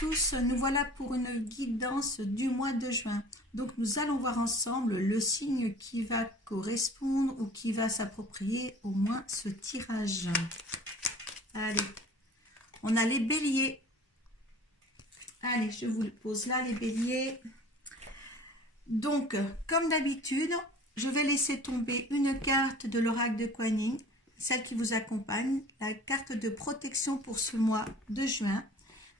tous, nous voilà pour une guidance du mois de juin. Donc nous allons voir ensemble le signe qui va correspondre ou qui va s'approprier au moins ce tirage. Allez, on a les béliers. Allez, je vous le pose là, les béliers. Donc, comme d'habitude, je vais laisser tomber une carte de l'oracle de Kuan Yin, celle qui vous accompagne, la carte de protection pour ce mois de juin.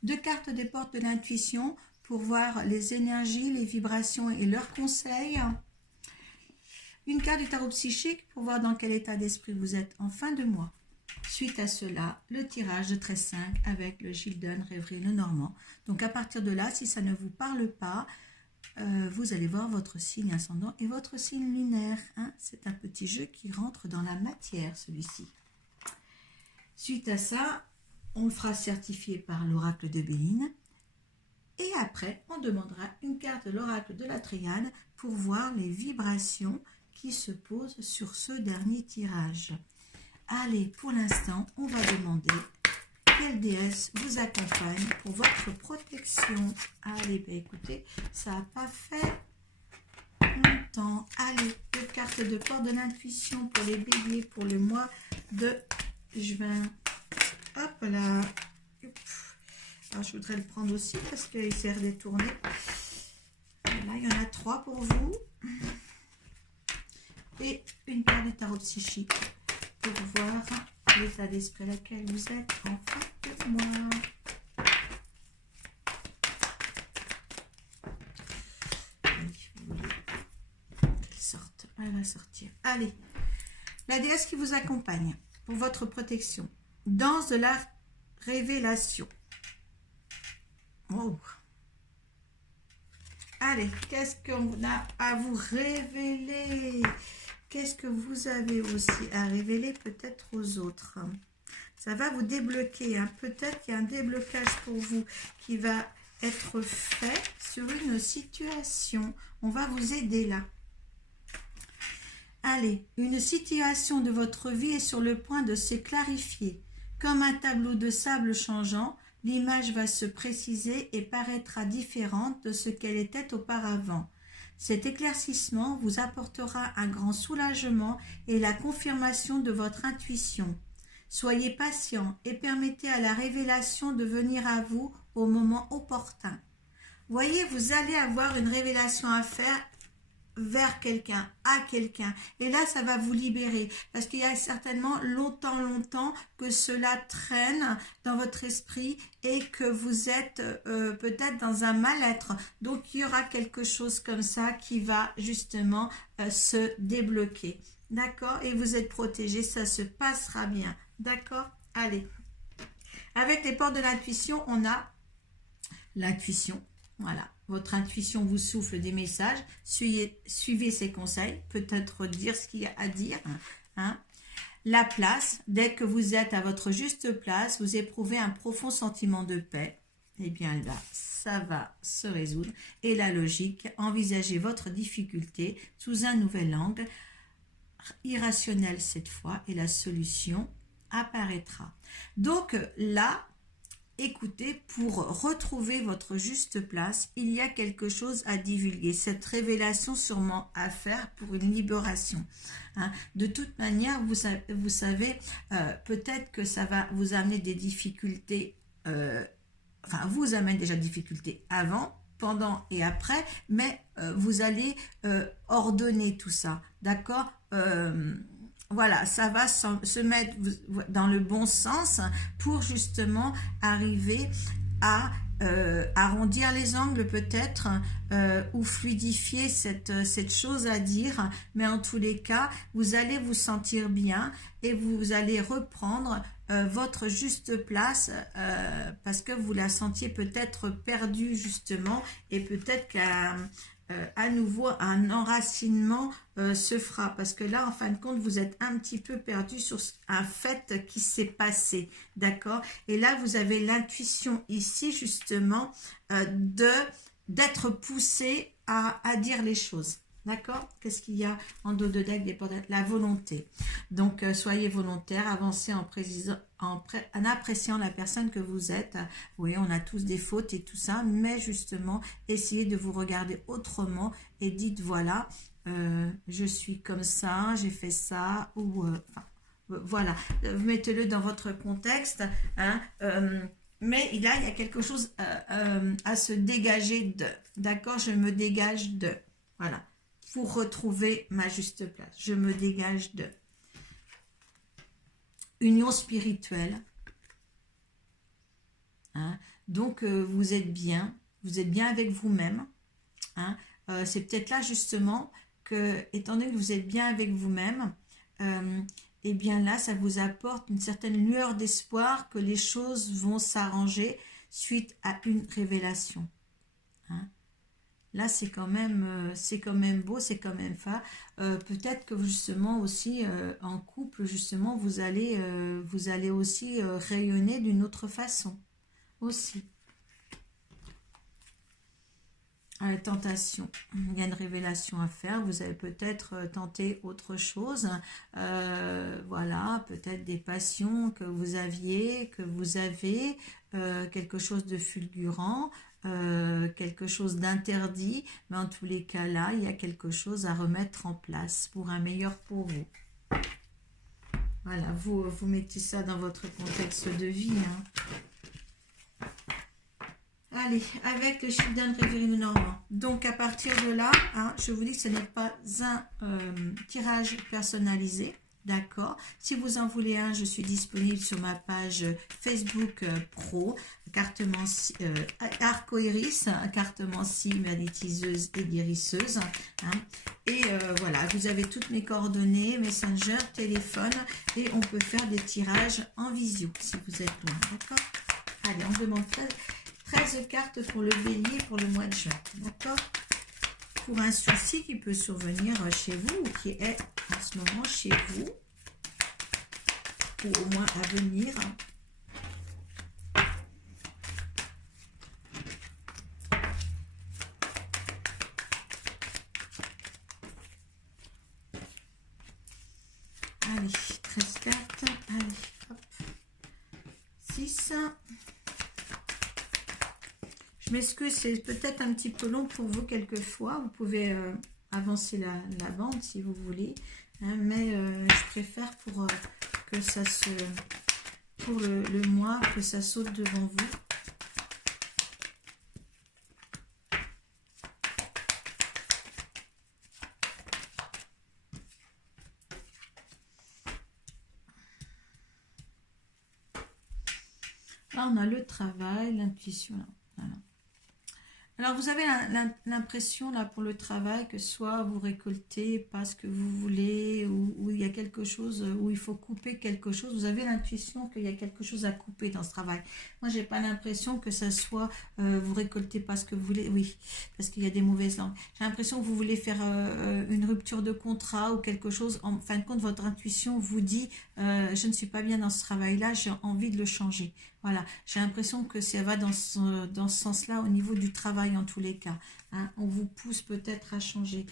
2 cartes des portes de l'intuition pour voir les énergies, les vibrations et leurs conseils. Une carte du tarot psychique pour voir dans quel état d'esprit vous êtes en fin de mois. Suite à cela, le tirage de 13-5 avec le Gildan, Rêverie, le Normand. Donc à partir de là, si ça ne vous parle pas, vous allez voir votre signe ascendant et votre signe lunaire. Hein. C'est un petit jeu qui rentre dans la matière, celui-ci. Suite à ça, on le fera certifier par l'oracle de Béline. Et après, on demandera une carte de l'oracle de la Triade pour voir les vibrations qui se posent sur ce dernier tirage. Allez, pour l'instant, on va demander quelle déesse vous accompagne pour votre protection. Allez, ben écoutez, ça n'a pas fait longtemps. Allez, 2 cartes de porte de l'intuition pour les béliers pour le mois de juin. Hop là. Alors, je voudrais le prendre aussi parce qu'il s'est redétourné. Là, il y en a 3 pour vous. Et une carte du tarot psychique pour voir l'état d'esprit dans lequel vous êtes en fin de mois. Qu'elle sorte. Elle va sortir. Allez. La déesse qui vous accompagne pour votre protection. Danse de la révélation. Oh. Allez, qu'est-ce qu'on a à vous révéler? Qu'est-ce que vous avez aussi à révéler peut-être aux autres? Ça va vous débloquer. Hein. Peut-être qu'il y a un déblocage pour vous qui va être fait sur une situation. On va vous aider là. Allez, une situation de votre vie est sur le point de se clarifier. Comme un tableau de sable changeant, l'image va se préciser et paraîtra différente de ce qu'elle était auparavant. Cet éclaircissement vous apportera un grand soulagement et la confirmation de votre intuition. Soyez patient et permettez à la révélation de venir à vous au moment opportun. Voyez, vous allez avoir une révélation à faire vers quelqu'un, à quelqu'un. Et là, ça va vous libérer. Parce qu'il y a certainement longtemps que cela traîne dans votre esprit et que vous êtes peut-être dans un mal-être. Donc, il y aura quelque chose comme ça qui va justement se débloquer. D'accord? Et vous êtes protégé, ça se passera bien. D'accord? Allez. Avec les portes de l'intuition, on a l'intuition. Voilà. Votre intuition vous souffle des messages, suivez ses conseils, peut-être dire ce qu'il y a à dire. Hein. La place, dès que vous êtes à votre juste place, vous éprouvez un profond sentiment de paix. Eh bien là, ça va se résoudre. Et la logique, envisagez votre difficulté sous un nouvel angle, irrationnel cette fois, et la solution apparaîtra. Donc là, écoutez, pour retrouver votre juste place, il y a quelque chose à divulguer. Cette révélation sûrement à faire pour une libération. Hein. De toute manière, vous savez, peut-être que ça va vous amener des difficultés, vous amène déjà des difficultés avant, pendant et après, mais vous allez ordonner tout ça, d'accord? Voilà, ça va se mettre dans le bon sens pour justement arriver à arrondir les angles peut-être ou fluidifier cette chose à dire. Mais en tous les cas, vous allez vous sentir bien et vous allez reprendre votre juste place parce que vous la sentiez peut-être perdue justement et peut-être qu'à nouveau un enracinement se fera parce que là en fin de compte vous êtes un petit peu perdu sur un fait qui s'est passé, d'accord, et là vous avez l'intuition ici justement d'être poussé à dire les choses, D'accord? Qu'est-ce qu'il y a en dos de deck des portes? La volonté. Donc, soyez volontaire, avancez en appréciant la personne que vous êtes. Oui, on a tous des fautes et tout ça, mais justement, essayez de vous regarder autrement et dites, voilà, je suis comme ça, j'ai fait ça, ou... voilà, mettez-le dans votre contexte, hein, mais là, il y a quelque chose à se dégager de. D'accord? Je me dégage de. Voilà. Pour retrouver ma juste place. Je me dégage de. Union spirituelle. Hein? Donc, vous êtes bien. Vous êtes bien avec vous-même. Hein? C'est peut-être là, justement, que, étant donné que vous êtes bien avec vous-même, et bien là, ça vous apporte une certaine lueur d'espoir que les choses vont s'arranger suite à une révélation. Hein? Là, c'est quand même beau, c'est quand même fa. Peut-être que justement aussi en couple, justement, vous allez aussi rayonner d'une autre façon aussi. Tentation, il y a une révélation à faire, vous allez peut-être tenter autre chose, voilà, peut-être des passions que vous avez, quelque chose de fulgurant, quelque chose d'interdit, mais en tous les cas là, il y a quelque chose à remettre en place pour un meilleur pour vous. Voilà, vous mettez ça dans votre contexte de vie, hein. Allez, avec le chiffre d'un révérend normand. Donc, à partir de là, hein, je vous dis que ce n'est pas un tirage personnalisé. D'accord. Si vous en voulez un, je suis disponible sur ma page Facebook Pro, Arcoiris, cartomancie, magnétiseuse et guérisseuse. Hein. Et voilà, vous avez toutes mes coordonnées, Messenger, téléphone, et on peut faire des tirages en visio si vous êtes loin. D'accord. Allez, on demande 13 cartes pour le bélier pour le mois de juin. D'accord? Pour un souci qui peut survenir chez vous ou qui est en ce moment chez vous, ou au moins à venir. Allez, 13 cartes. Allez, hop. 6. Je m'excuse, c'est peut-être un petit peu long pour vous quelquefois. Vous pouvez avancer la bande si vous voulez. Hein, mais je préfère pour que ça se... Pour le mois, que ça saute devant vous. Là, on a le travail, l'intuition. Voilà. Alors, vous avez l'impression, là, pour le travail, que soit vous récoltez pas ce que vous voulez, ou il y a quelque chose, où il faut couper quelque chose. Vous avez l'intuition qu'il y a quelque chose à couper dans ce travail. Moi, j'ai pas l'impression que ça soit vous récoltez pas ce que vous voulez. Oui, parce qu'il y a des mauvaises langues. J'ai l'impression que vous voulez faire une rupture de contrat ou quelque chose. En fin de compte, votre intuition vous dit je ne suis pas bien dans ce travail-là, j'ai envie de le changer. Voilà, j'ai l'impression que ça va dans ce sens-là au niveau du travail en tous les cas. Hein. On vous pousse peut-être à changer.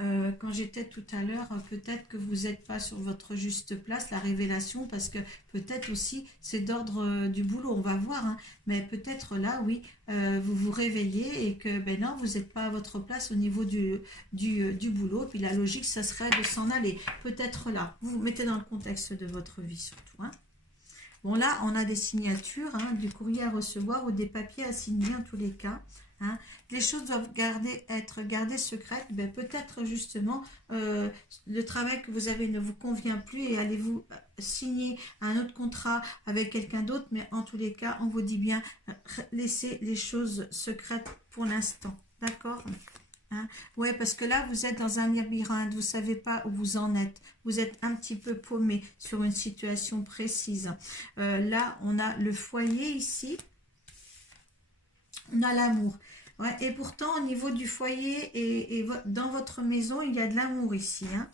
Quand j'étais tout à l'heure, peut-être que vous n'êtes pas sur votre juste place, la révélation, parce que peut-être aussi c'est d'ordre du boulot, on va voir, hein, mais peut-être là, oui, vous vous réveillez et que ben non, vous n'êtes pas à votre place au niveau du boulot, puis la logique, ça serait de s'en aller. Peut-être là, vous vous mettez dans le contexte de votre vie surtout, hein. Bon, là, on a des signatures, hein, du courrier à recevoir ou des papiers à signer en tous les cas. Hein. Les choses doivent être gardées secrètes. Ben, peut-être justement, le travail que vous avez ne vous convient plus et allez-vous signer un autre contrat avec quelqu'un d'autre. Mais en tous les cas, on vous dit bien, laissez les choses secrètes pour l'instant. D'accord ? Hein? Ouais, parce que là, vous êtes dans un labyrinthe, vous ne savez pas où vous en êtes. Vous êtes un petit peu paumé sur une situation précise. Là, on a le foyer ici. On a l'amour. Ouais, et pourtant, au niveau du foyer et dans votre maison, il y a de l'amour ici. Hein.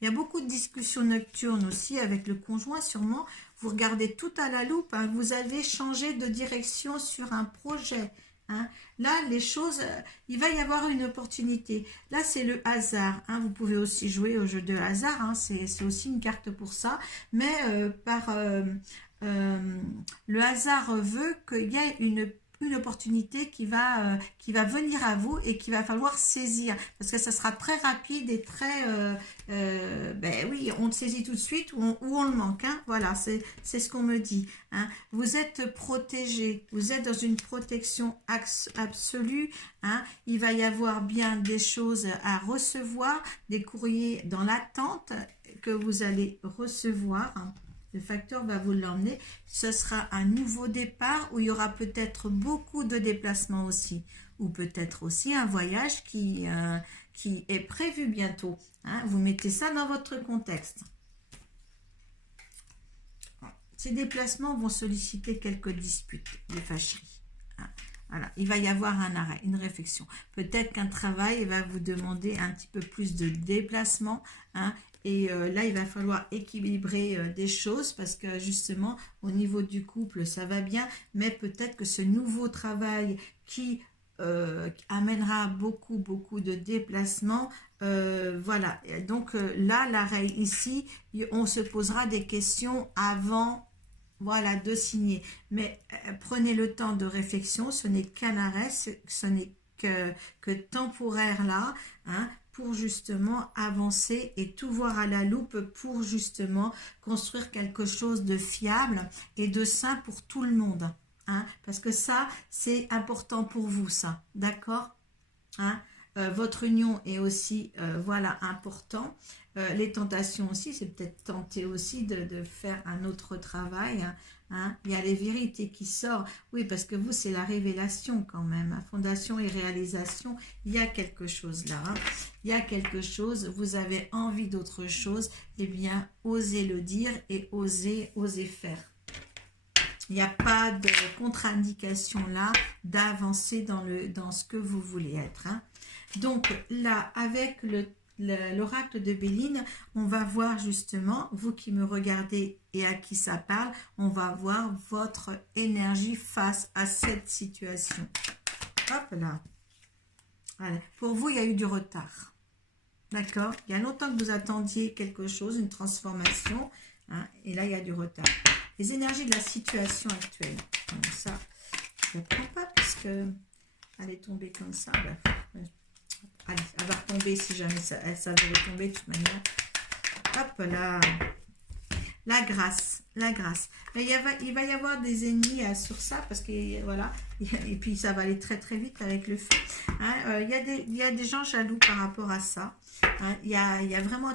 Il y a beaucoup de discussions nocturnes aussi avec le conjoint, sûrement. Vous regardez tout à la loupe. Hein. Vous avez changé de direction sur un projet. hein. Là, les choses, il va y avoir une opportunité. Là, c'est le hasard, hein. Vous pouvez aussi jouer au jeu de hasard, hein. C'est aussi une carte pour ça. Mais euh, le hasard veut qu'il y ait une opportunité qui va venir à vous et qu'il va falloir saisir parce que ça sera très rapide et très ben oui, on le saisit tout de suite ou on le manque, hein. Voilà, c'est ce qu'on me dit, hein. Vous êtes protégé, vous êtes dans une protection absolue, hein. Il va y avoir bien des choses à recevoir, des courriers dans l'attente que vous allez recevoir, hein. Le facteur va vous l'emmener. Ce sera un nouveau départ où il y aura peut-être beaucoup de déplacements aussi. Ou peut-être aussi un voyage qui est prévu bientôt, hein. Vous mettez ça dans votre contexte. Ces déplacements vont solliciter quelques disputes, des fâcheries, hein. Voilà, il va y avoir un arrêt, une réflexion. Peut-être qu'un travail va vous demander un petit peu plus de déplacement, hein. Et là, il va falloir équilibrer des choses parce que justement, au niveau du couple, ça va bien. Mais peut-être que ce nouveau travail qui amènera beaucoup, beaucoup de déplacements, voilà. Donc là, l'arrêt ici, on se posera des questions avant, voilà, de signer. Mais prenez le temps de réflexion, ce n'est qu'un arrêt, ce n'est que temporaire là, hein, pour justement avancer et tout voir à la loupe pour justement construire quelque chose de fiable et de sain pour tout le monde, hein, parce que ça, c'est important pour vous, ça, d'accord, hein. Votre union est aussi, voilà, important. Les tentations aussi, c'est peut-être tenter aussi de faire un autre travail, hein, hein. Il y a les vérités qui sortent. Oui, parce que vous, c'est la révélation quand même, hein. Fondation et réalisation, il y a quelque chose là, hein. Il y a quelque chose, vous avez envie d'autre chose, eh bien, osez le dire et osez faire. Il n'y a pas de contre-indication là d'avancer dans ce que vous voulez être, hein. Donc là, avec l'oracle de Béline, on va voir justement, vous qui me regardez et à qui ça parle, on va voir votre énergie face à cette situation. Hop là. Allez. Pour vous, il y a eu du retard. D'accord? Il y a longtemps que vous attendiez quelque chose, une transformation, hein, et là, il y a du retard. Les énergies de la situation actuelle. Donc ça, je ne prends pas puisque elle est tombée comme ça. Ben, allez, elle va retomber si jamais ça devait tomber de toute manière. Hop là. La grâce, la grâce. Mais il va y avoir des ennemis sur ça parce que voilà, et puis ça va aller très très vite avec le feu, hein. Il y a des gens jaloux par rapport à ça, hein. Il y a vraiment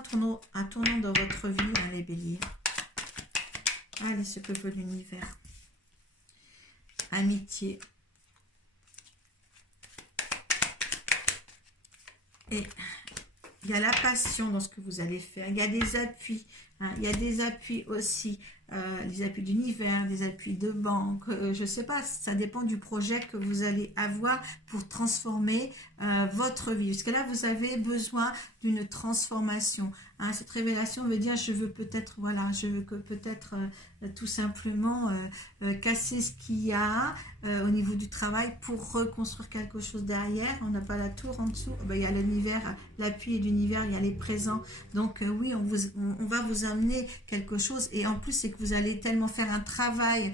un tournant dans votre vie, hein, les béliers. Allez, ce peuple d'univers. Amitié. Et il y a la passion dans ce que vous allez faire. Il y a des appuis, hein. Il y a des appuis aussi, des appuis d'univers, des appuis de banque. Je ne sais pas, ça dépend du projet que vous allez avoir pour transformer votre vie. Parce que là, vous avez besoin d'une transformation, hein. Cette révélation veut dire, je veux peut-être, voilà, je veux que peut-être tout simplement casser ce qu'il y a au niveau du travail pour reconstruire quelque chose derrière. On n'a pas la tour en dessous. Ben, il y a l'univers, l'appui de l'univers, il y a les présents. Donc oui, on va vous amener quelque chose. Et en plus, c'est que vous allez tellement faire un travail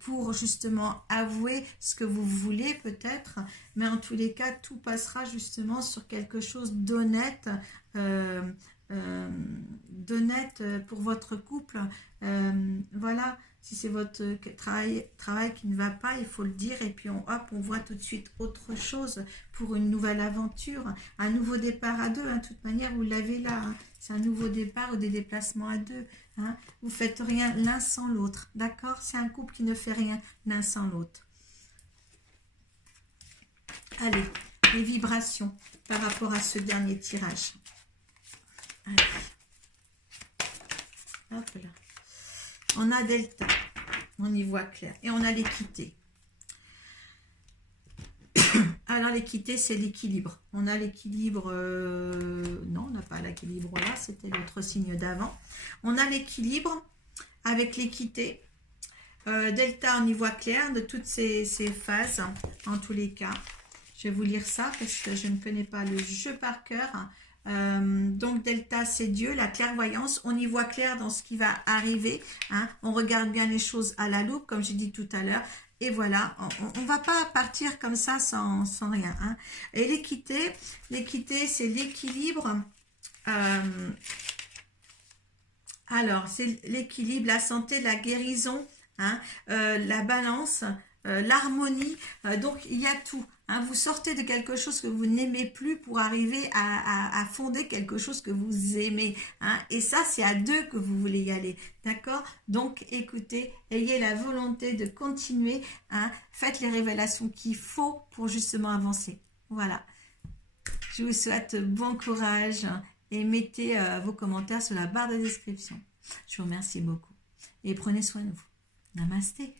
pour justement avouer ce que vous voulez peut-être. Mais en tous les cas, tout passera justement sur quelque chose d'honnête, pour votre couple. Voilà, si c'est votre travail qui ne va pas, il faut le dire, et puis on voit tout de suite autre chose pour une nouvelle aventure, un nouveau départ à deux, hein. De toute manière, vous l'avez là, hein. C'est un nouveau départ ou des déplacements à deux, hein. Vous faites rien l'un sans l'autre, d'accord? C'est un couple qui ne fait rien l'un sans l'autre. Allez, les vibrations par rapport à ce dernier tirage. Allez. Hop là. On a Delta, on y voit clair. Et on a l'équité. Alors l'équité, c'est l'équilibre. On a l'équilibre... non, on n'a pas l'équilibre là, c'était l'autre signe d'avant. On a l'équilibre avec l'équité. Delta, on y voit clair de toutes ces phases, en tous les cas. Je vais vous lire ça parce que je ne connais pas le jeu par cœur. Donc Delta, c'est Dieu, la clairvoyance. On y voit clair dans ce qui va arriver. Hein. On regarde bien les choses à la loupe, comme j'ai dit tout à l'heure. Et voilà, on ne va pas partir comme ça sans rien. Hein. Et l'équité, c'est l'équilibre. Alors, c'est l'équilibre, la santé, la guérison, hein, la balance, l'harmonie. Donc, il y a tout. Hein. Vous sortez de quelque chose que vous n'aimez plus pour arriver à fonder quelque chose que vous aimez. Hein. Et ça, c'est à deux que vous voulez y aller. D'accord? Donc, écoutez, ayez la volonté de continuer. Hein. Faites les révélations qu'il faut pour justement avancer. Voilà. Je vous souhaite bon courage et mettez vos commentaires sur la barre de description. Je vous remercie beaucoup et prenez soin de vous. Namasté.